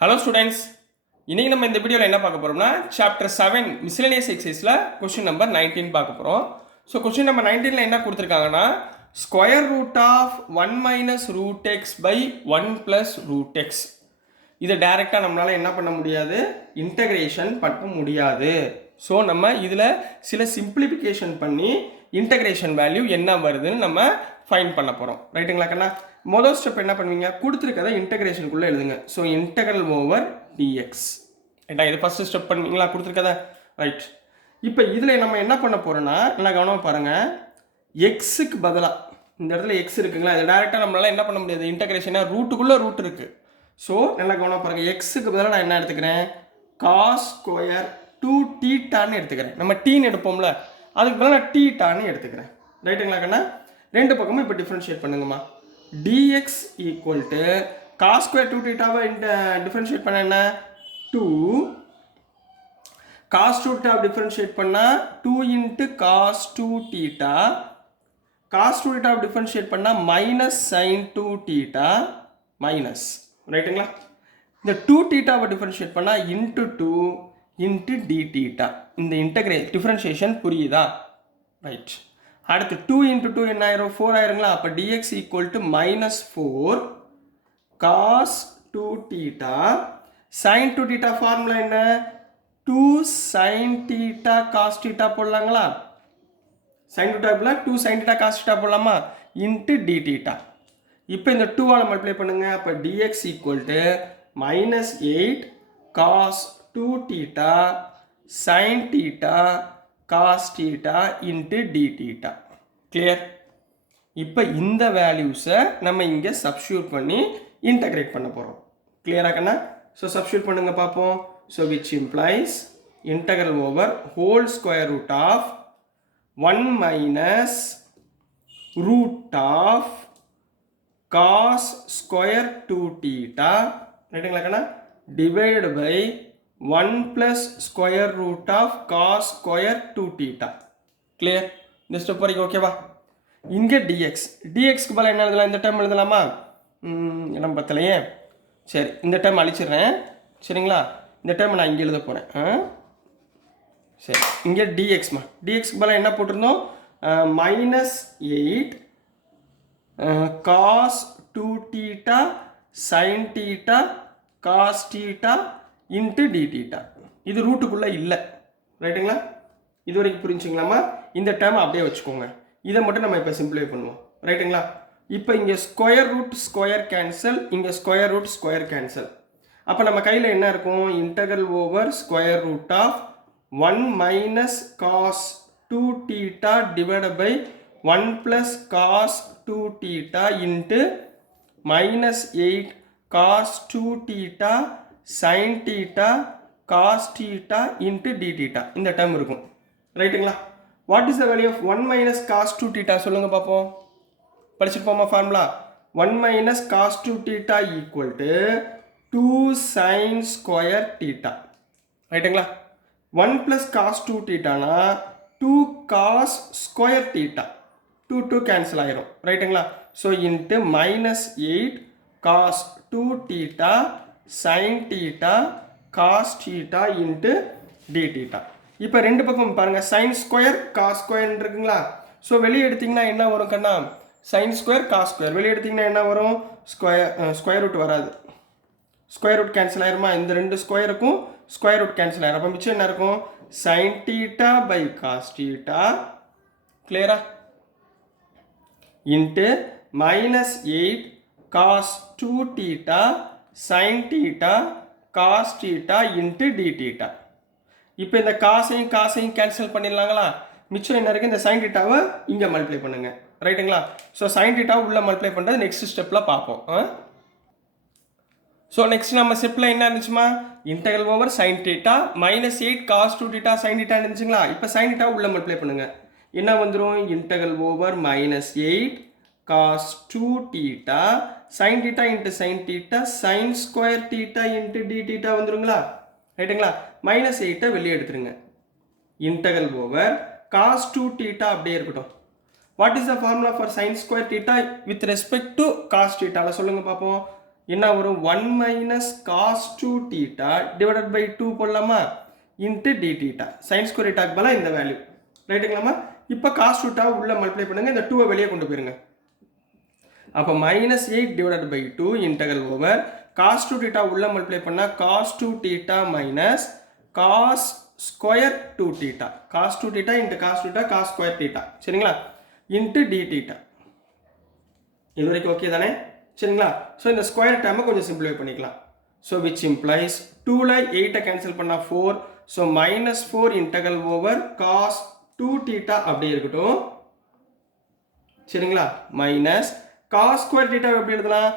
Hello students, இன்றைக்கி நம்ம இந்த வீடியோவில் என்ன பார்க்க போகிறோம்னா சாப்டர் 7 மிஸ்லேனியஸ் எக்ஸசைஸில் கொஸ்டின் நம்பர் 19 பார்க்க போகிறோம். ஸோ கொஸ்டின் நம்பர் 19ல் என்ன கொடுத்துருக்காங்கன்னா square root of 1 minus root x by 1 plus root x. இதை டைரெக்டாக நம்மளால் என்ன பண்ண முடியாது, இன்டகிரேஷன் பண்ண முடியாது. ஸோ நம்ம இதில் சில சிம்பிளிஃபிகேஷன் பண்ணி இன்டகிரேஷன் வேல்யூ என்ன வருதுன்னு நம்ம ஃபைன் பண்ண போகிறோம். ரைட்டுங்களா கண்ணா? முதல் ஸ்டெப் என்ன பண்ணுவீங்க, கொடுத்துருக்கதை இன்டகிரேஷனுக்குள்ளே எழுதுங்க. So integral over dx. ரைட்டா, இது ஃபஸ்ட்டு ஸ்டெப் பண்ணுவீங்களா கொடுத்துருக்கதை? ரைட். இப்போ இதில் நம்ம என்ன பண்ண போகிறோன்னா, நல்லா கவனமாக பாருங்கள், எக்ஸுக்கு பதிலாக இந்த இடத்துல எக்ஸ் இருக்குங்களா, இது டேரெக்டாக நம்மளால் என்ன பண்ண முடியாது, இன்டகிரேஷனாக ரூட்டுக்குள்ளே ரூட் இருக்குது. ஸோ நல்லா கவனமாக பாருங்கள், எக்ஸுக்கு பதிலாக நான் என்ன எடுத்துக்கிறேன், காஸ் ஸ்கொயர் 2 தீட்டான்னு எடுத்துக்கிறேன். நம்ம டீன்னு எடுப்போம்ல, அதுக்கு பதிலாக நான் தீட்டான்னு எடுத்துக்கிறேன். ரைட்டுங்களா கண்ணா? ரெண்டு பக்கமும் இப்போ differentiate பண்ணுங்கம்மா. dx equal to cos square 2 theta differentiate பண்ண என்ன 2 cos 2 theta differentiate பண்ணா 2 into cos 2 theta cos 2 theta differentiate பண்ணா minus sin 2 theta minus. ரைட்டுங்களா? இந்த 2 theta differentiate பண்ணா into 2 into d theta. இந்த இன்டகிரேட் டிஃபரன்ஷியேஷன் புரியுதா? ரைட். அடுத்து 2 into 2 என்ன ஆயிரும், 4 ஆயிருங்களா? அப்போ dx equal to minus 4 cos 2 theta sin 2 theta formula என்ன, 2 sin theta cos theta போடலாங்களா? sin 2 theta 2 sin theta cos theta போடலாமா? into d theta. இப்போ இந்த 2 ஆல் மல்டிப்ளை பண்ணுங்க. அப்போ dx equal to minus 8 cos 2 theta sin theta cos theta into d theta. Clear? இப்போ இந்த வேல்யூஸை நம்ம இங்கே சப்ஸ்டியூட் பண்ணி இன்டகிரேட் பண்ண போகிறோம். கிளியரா கண்ணா? ஸோ சப்ஸ்டியூட் பண்ணுங்க பார்ப்போம். So which implies integral over whole square root of 1 minus root of cos square 2 theta. ரைட்டுங்களா கண்ணா? Divide by 1 plus square root of cos square 2 theta. Clear? இந்த ஸ்டெப் வரைக்கும் ஓகேவா? இங்கே dx, dxக்கு பதிலாக என்ன எழுதலாம், இந்த டைம் எழுதலாமா? இடம் பத்தலையே. சரி, இந்த டைம் அழிச்சிடுறேன். சரிங்களா? இந்த டைம் நான் இங்கே எழுத போகிறேன். சரி, இங்கே dxமா, dxக்கு பதிலாக என்ன போட்டிருந்தோம், minus 8 cos 2 theta sin theta cos theta into d theta. இது ரூட்டுக்குள்ளே இல்லை. ரைட்டுங்களா? இது வரைக்கும் புரிஞ்சுங்களாமா? இந்த டேர்ம் அப்படியே வச்சுக்கோங்க. இதை மட்டும் நம்ம இப்போ சிம்பிளிஃபை பண்ணுவோம். ரைட்டுங்களா? இப்போ இங்கே ஸ்கொயர் ரூட் ஸ்கொயர் கேன்சல், இங்கே ஸ்கொயர் ரூட் ஸ்கொயர் கேன்சல். அப்போ நம்ம கையில் என்ன இருக்கும், integral over square root of 1 minus cos 2 theta divide by 1 plus cos 2 theta into minus 8 cos 2 theta sin theta cos theta into d theta. இந்த term இருக்கும். ரைட்டுங்களா? What is the value of 1 minus cos 2 theta சொல்லுங்க பார்ப்போம். படிச்சுட்டு போமா formula? 1 minus cos 2 theta equal to 2 sin square theta. ரைட்டுங்களா? 1 plus cos 2 thetaனா 2 cos square theta. 2 2 cancel ஆயிரும். ரைட்டுங்களா? So into minus 8 cos 2 theta sin theta cos theta into d theta. இப்போ ரெண்டு பக்கம் பாருங்க, sin ஸ்கொயர் cos ஸ்கொயர் இருக்குங்களா? So வெளியே எடுத்தீங்கன்னா என்ன வரும் கண்ணா, sin ஸ்கொயர் cos ஸ்கொயர். வெளியே எடுத்தீங்கன்னா என்ன வரும், ஸ்கொயர் ரூட் வராது. ஸ்கொயர் ரூட் கேன்சல் ஆயிருமா? இந்த ரெண்டு ஸ்கொயருக்கும் ஸ்கொயர் ரூட் கேன்சல் ஆயிரும். அப்போ மிச்சம் என்ன இருக்கும், sin theta by cos theta. கிளியரா? Into minus 8 cos 2 theta sin theta cos theta into d theta. இப்போ இந்த காசையும் கேன்சல் பண்ணிடலாங்களா? மிச்சம் என்ன இருக்குது, இந்த sin thetaவை இங்கே மல்டிப்ளை பண்ணுங்க. ரைட்டுங்களா? ஸோ sin thetaவை உள்ள மல்டிப்ளை பண்ணுறது நெக்ஸ்ட் ஸ்டெப்பில் பார்ப்போம். ஸோ நெக்ஸ்ட் நம்ம ஸ்டெப்பில் என்ன இருந்துச்சுமா, integral over sin theta minus 8 cos 2 theta sin theta இருந்துச்சுங்களா? இப்போ sin thetaவை உள்ள மல்டிப்ளை பண்ணுங்க. என்ன வந்துடும், இன்டகரல் ஓவர் minus 8 cos 2 theta sin theta into sin theta sin square theta into d theta வந்துருங்களா? ரைட்டுங்களா? minus 8 வெளியே எடுத்துருங்க. இன்டகரல் ஓவர் cos 2 theta அப்படியே இருக்கட்டும். What is the formula for sin square theta with respect to cos theta சொல்லுங்க பார்ப்போம். என்ன வரும் 1 minus cos 2 theta divided by 2 போடலாமா into d theta sine square தீட்டாக்கு பதிலாக இந்த வேல்யூ ரைட்டுங்களாமா. இப்போ காஸ் 2 தீட்டா உள்ள மல்டிப்ளை பண்ணுங்க, இந்த 2வை வெளியே கொண்டு போயிருங்க. அப்போ minus 8 divided by 2 integral over cos 2 theta உள்ள மல்டிப்ளை பண்ணால் cos 2 theta minus cos square 2 theta cos 2 theta into cos 2 theta cos square theta சரிங்களா இன்ட்டு டி தீட்டா. இது வரைக்கும் ஓகே தானே சரிங்களா. ஸோ இந்த ஸ்கொயர் டேர்மை கொஞ்சம் சிம்பிளிஃபை பண்ணிக்கலாம். ஸோ விச் இம்ப்ளைஸ் 2ல 8 கேன்சல் பண்ணால் 4. So minus 4 integral over cos 2 theta அப்படியே இருக்கட்டும் சரிங்களா. மைனஸ் காஸ் ஸ்கொயர் தீட்டா எப்படி எழுதலாம்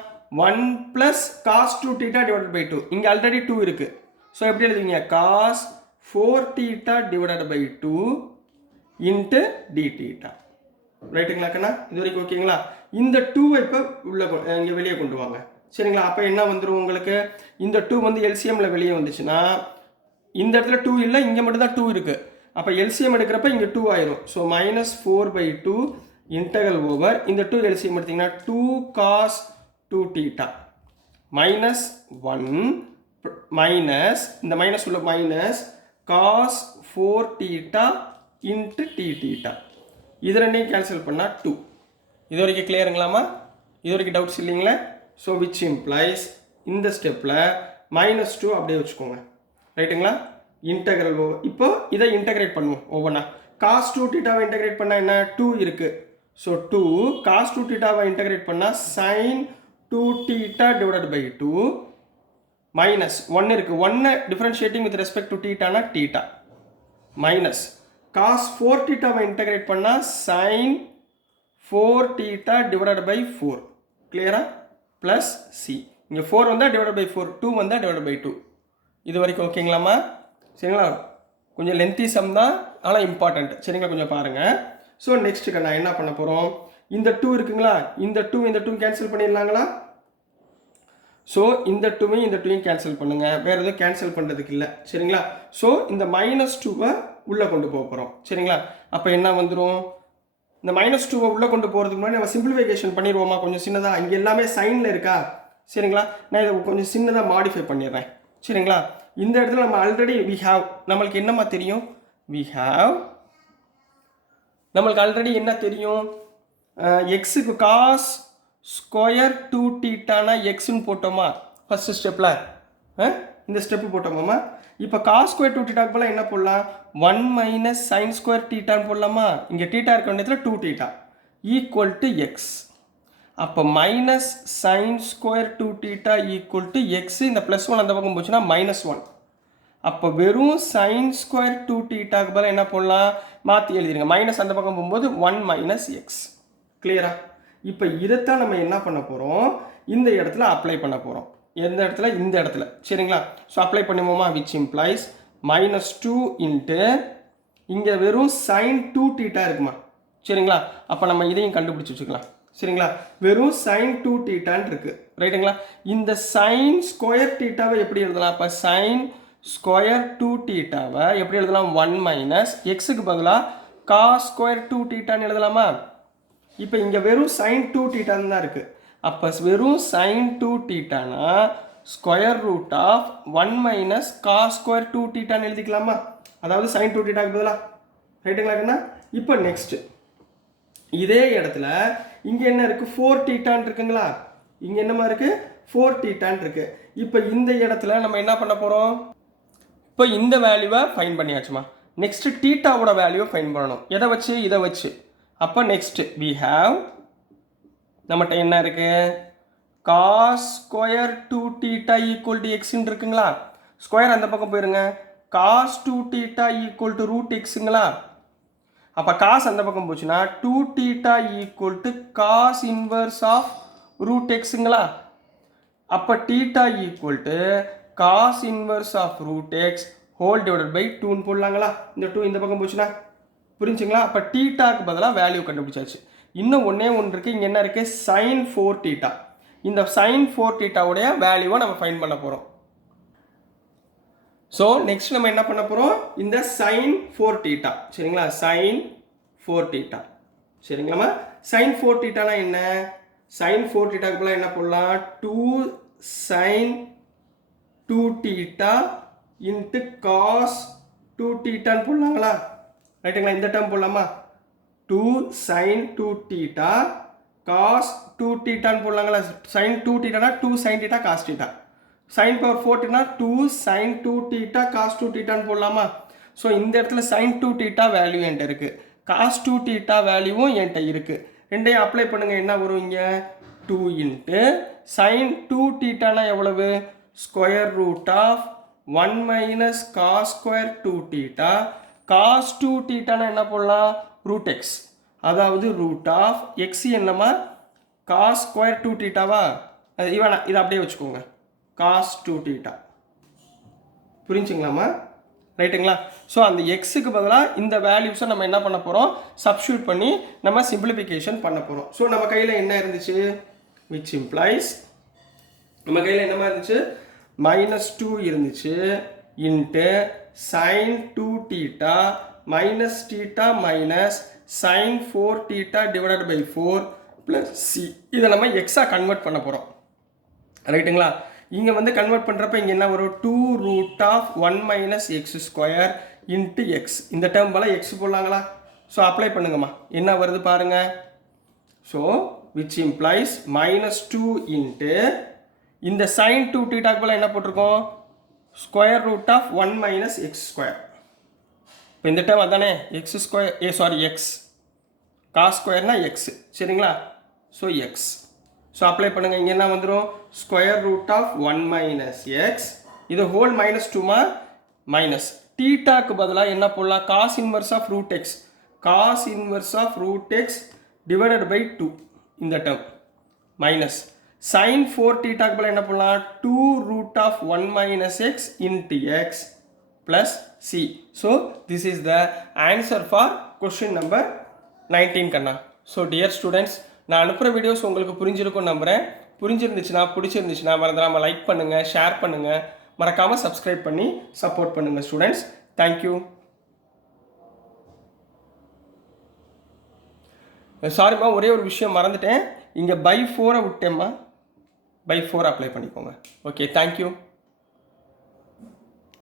1 plus cos 2 theta divided by 2. இங்கே ஆல்ரெடி 2 இருக்கு. ஸோ எப்படி எழுதுவீங்க cos 4 theta divided by 2 into d theta ரைட்டுங்களா கண்ணா. இது வரைக்கும் ஓகேங்களா. இந்த 2வை இப்போ உள்ள இங்கே வெளியே கொண்டு வாங்க சரிங்களா. அப்போ என்ன வந்துடும் உங்களுக்கு இந்த 2 வந்து எல்சிஎம்ல வெளியே வந்துச்சுன்னா இந்த இடத்துல 2 இல்லை, இங்கே மட்டும் தான் 2 இருக்கு. அப்போ எல்சிஎம் எடுக்கிறப்ப இங்கே 2 ஆயிரும். ஸோ மைனஸ் 4/2 இன்டகல் ஓவர் இந்த 2 எல்சிஎம் எடுத்தீங்கன்னா 2 காஸ் 2 தீட்டா மைனஸ் 1 மைனஸ் இந்த மைனஸ் உள்ள minus cos 4 theta into d theta. இது ரெண்டையும் கேன்சல் பண்ணால் 2. இது வரைக்கும் கிளியருங்களாமா. இது வரைக்கும் டவுட்ஸ் இல்லைங்களா. ஸோ விச் இம்ப்ளைஸ் இந்த ஸ்டெப்பில் மைனஸ் 2 அப்படியே வச்சுக்கோங்க ரைட்டுங்களா. இன்டகிரல் இப்போ இதை இன்டகிரேட் பண்ணுவோம் ஒவ்வொன்றா. காஸ் 2 தீட்டாவை இன்டகிரேட் பண்ணால் என்ன 2 இருக்குது. ஸோ 2 காஸ் 2 தீட்டாவை இன்டகிரேட் பண்ணால் sine 2 theta divided by 2 minus 1 இருக்குது. 1 டிஃபரன்ஷியேட்டிங் வித் ரெஸ்பெக்ட் டு தீட்டானா தீட்டா மைனஸ் காஸ் 4 தீட்டாவை இன்டகிரேட் பண்ணால் சைன் 4 தீட்டா டிவைடட் பை 4 கிளியரா ப்ளஸ் சி. இங்கே 4 வந்தால் டிவைட் பை 4, 2 வந்தால் டிவைட் பை 2. இது வரைக்கும் ஓகேங்களாம்மா சரிங்களா. கொஞ்சம் லென்த்தி சம் தான் ஆனால் இம்பார்ட்டண்ட் சரிங்களா. கொஞ்சம் பாருங்கள். ஸோ நெக்ஸ்ட்டுக்கு நான் என்ன பண்ண போகிறோம் இந்த 2 இருக்குங்களா இந்த 2 கேன்சல் பண்ணிடலாங்களா. ஸோ இந்த 2வையும் இந்த 2வையும் கேன்சல் பண்ணுங்கள். வேறு எதுவும் கேன்சல் பண்ணுறதுக்கு இல்லை சரிங்களா. ஸோ இந்த மைனஸ் 2வை உள்ளே கொண்டு போக போகிறோம் சரிங்களா. அப்போ என்ன வந்துடும் இந்த மைனஸ் 2வை உள்ளே கொண்டு போகிறதுக்கு முன்னாடி நம்ம சிம்பிளிஃபிகேஷன் பண்ணிடுவோமா கொஞ்சம் சின்னதாக. இங்கே எல்லாமே சைனில் இருக்கா சரிங்களா. நான் இதை கொஞ்சம் சின்னதாக மாடிஃபை பண்ணிடுறேன் சரிங்களா. இந்த இடத்துல நம்ம ஆல்ரெடி வி ஹாவ் நம்மளுக்கு என்னம்மா தெரியும் நம்மளுக்கு ஆல்ரெடி என்ன தெரியும் எக்ஸுக்கு காஸ் ஸ்கொயர் 2 தீட்டானா எக்ஸ்ன்னு போட்டோமா ஃபஸ்ட்டு ஸ்டெப்பில் இந்த ஸ்டெப்பு போட்டோமாம்மா. இப்போ காஸ் ஸ்கொயர் 2 தீட்டாக்கு போல என்ன போடலாம் 1 மைனஸ் சைன் ஸ்கொயர் தீட்டான்னு போடலாமா. இங்கே தீட்டா இருக்க வேண்டியதில் 2 தீட்டா ஈக்குவல் டு எக்ஸ். அப்போ minus sine square 2 theta equal to X. இந்த ப்ளஸ் 1 அந்த பக்கம் போச்சுன்னா மைனஸ் 1. அப்போ வெறும் சைன் ஸ்கொயர் 2 தீட்டாக்கு பதில் என்ன போடலாம் மாற்றி எழுதிருங்க. மைனஸ் அந்த பக்கம் போகும்போது 1 மைனஸ் எக்ஸ் கிளியரா. இப்போ இதைத்தான் நம்ம என்ன பண்ண போகிறோம் இந்த இடத்துல அப்ளை பண்ண போகிறோம். எந்த இடத்துல இந்த இடத்துல சரிங்களா. ஸோ அப்ளை பண்ணுவோமா விச் இம்ப்ளைஸ் மைனஸ் 2 இன்ட்டு இங்கே வெறும் சைன் 2 தீட்டா இருக்குமா சரிங்களா. அப்போ நம்ம இதையும் கண்டுபிடிச்சி வச்சுக்கலாம் சரிங்களா. வெறும் சைன் 2 தீட்டான்னு இருக்குது ரைட்டுங்களா. இந்த சைன் ஸ்கொயர் தீட்டாவை எப்படி எழுதலாம் அப்போ சைன் ஸ்கொயர் 2 தீட்டாவை எப்படி எழுதலாம் 1 மைனஸ் எக்ஸுக்கு பதிலாக காஸ் ஸ்கொயர் 2 தீட்டான்னு எழுதலாமா. இப்போ இங்கே வெறும் சைன் 2 தீட்டான்னு தான் இருக்குது. அப்போ வெறும் சைன் 2 தீட்டானா square root of 1 minus cos square 2 தீட்டான்னு எழுதிக்கலாமா. அதாவது சைன் 2 தீட்டாக்கு பதிலாக ரைட்டுங்களாண்ணா. இப்போ நெக்ஸ்ட்டு இதே இடத்துல இங்கே என்ன இருக்குது 4 தீட்டான் இருக்குங்களா. இங்கே என்னமா இருக்குது 4 தீட்டான் இருக்குது. இப்போ இந்த இடத்துல நம்ம என்ன பண்ண போகிறோம் இப்போ இந்த வேல்யூவை ஃபைன் பண்ணியாச்சுமா. நெக்ஸ்ட்டு தீட்டாவோட வேல்யூவை ஃபைன் பண்ணணும். எதை வச்சு இதை வச்சு. அப்போ நெக்ஸ்ட்டு வி ஹாவ் நம்மகிட்ட என்ன இருக்குது cos square 2 theta equal to எக்ஸ்ன்னு இருக்குங்களா. ஸ்கொயர் அந்த பக்கம் போயிருங்க. Cos 2 theta equal to root எக்ஸுங்களா. அப்போ காஸ் அந்த பக்கம் போச்சுன்னா 2 theta equal to cos inverse of root எக்ஸுங்களா. அப்போ theta equal to cos inverse of root x whole divided by 2ன்னு போடலாங்களா. இந்த 2 இந்த பக்கம் போச்சுன்னா புரிஞ்சுங்களா. அப்போ தீட்டாக்கு பதிலாக வேல்யூ கண்டுபிடிச்சாச்சு. இன்னும் ஒன்றே ஒன்று இருக்குது. இங்கே என்ன இருக்குது சைன் 4 தீட்டா. இந்த சைன் 4 தீட்டாவுடைய வேல்யூவை நம்ம ஃபைன் பண்ண போகிறோம். ஸோ நெக்ஸ்ட் நம்ம என்ன பண்ண போகிறோம் இந்த சைன் 4 தீட்டா சரிங்களா. சைன் 4 தீட்டா சரிங்களாம்மா. சைன் 4 தீட்டானா என்ன சைன் 4 தீட்டாக்கு பதிலாக என்ன போடலாம் 2 sin 2 theta into cos 2 theta போடலாங்களா? ரைட்டுங்களா? இந்த டேர்ம் போடலாமா? 2 sin 2 theta cos 2 theta போடலாங்களா? sin 2 theta 2 sin theta cos theta. sin power 4 னா 2 sin 2 theta cos 2 theta போடலாமா? ஸோ இந்த இடத்துல sin 2 theta வேல்யூ என்கிட்ட இருக்கு, cos 2 theta வேல்யூவும் என்கிட்ட இருக்கு. ரெண்டையும் அப்ளை பண்ணுங்க. என்ன வரும் இங்க? 2 இன்ட்டு sin 2 theta எவ்வளவு? Square root of 1 minus cos square 2 theta. cos 2 theta என்ன போடலாம்? ரூட் எக்ஸ், அதாவது ரூட் ஆஃப் எக்ஸ் என்னமா? cos ஸ்கொயர் 2 thetaவா? இதை அப்படியே வச்சுக்கோங்க, cos 2 theta. புரிஞ்சுங்களாமா? ரைட்டுங்களா? ஸோ அந்த எக்ஸுக்கு பதிலாக இந்த வேல்யூஸை நம்ம என்ன பண்ண போகிறோம்? சப்ஸ்டியூட் பண்ணி நம்ம சிம்பிளிஃபிகேஷன் பண்ண போகிறோம். ஸோ நம்ம கையில் என்ன இருந்துச்சு? விச் இம்ப்ளைஸ் நம்ம கையில் என்னமா இருந்துச்சு? -2 இருந்துச்சு into sin 2 theta minus theta minus sin 4 theta divided by 4 plus c. இதை நம்ம எக்ஸாக கன்வெர்ட் பண்ண போகிறோம். ரைட்டுங்களா? இங்கே வந்து கன்வெர்ட் பண்ணுறப்ப இங்கே என்ன வரும்? 2 root of 1 minus x square into x. இந்த டேர்ம் போல் x போடலாங்களா? ஸோ அப்ளை பண்ணுங்கம்மா. என்ன வருது பாருங்க. ஸோ which implies -2 into இந்த sin 2 theta போல் என்ன போட்டிருக்கோம்? Square root of 1 minus x square. இப்போ இந்த டேர்ம் அதானே? x ஸ்கொயர் x cos ஸ்கொயர்னா x, சரிங்களா? So x. ஸோ அப்ளை பண்ணுங்க. இங்கே என்ன வந்துடும்? Square root of 1 minus x, இது ஹோல் -2மா மைனஸ் தீட்டாக்கு பதிலாக என்ன போடலாம்? Cos inverse of root X, cos inverse of root x divided by 2 இந்த டேர்ம் மைனஸ் sin 4 தீட்டாக்கு பதிலாக என்ன போடலாம்? 2 root of 1 minus x into x plus c. So this is the answer for question number 19 கண்ணா. So dear students, நான் அனுப்புகிற videos உங்களுக்கு புரிஞ்சிருக்கும்னு நம்புகிறேன். புரிஞ்சிருந்துச்சுன்னா, பிடிச்சிருந்துச்சுன்னா மறந்துடாமல் லைக் பண்ணுங்கள், ஷேர் பண்ணுங்கள், மறக்காமல் சப்ஸ்கிரைப் பண்ணி சப்போர்ட் பண்ணுங்கள் ஸ்டூடெண்ட்ஸ். தேங்க்யூ. சாரிம்மா, ஒரே ஒரு விஷயம் மறந்துட்டேன். இங்கே by 4 விட்டேம்மா, by 4 அப்ளை பண்ணிக்கோங்க. Okay, thank you.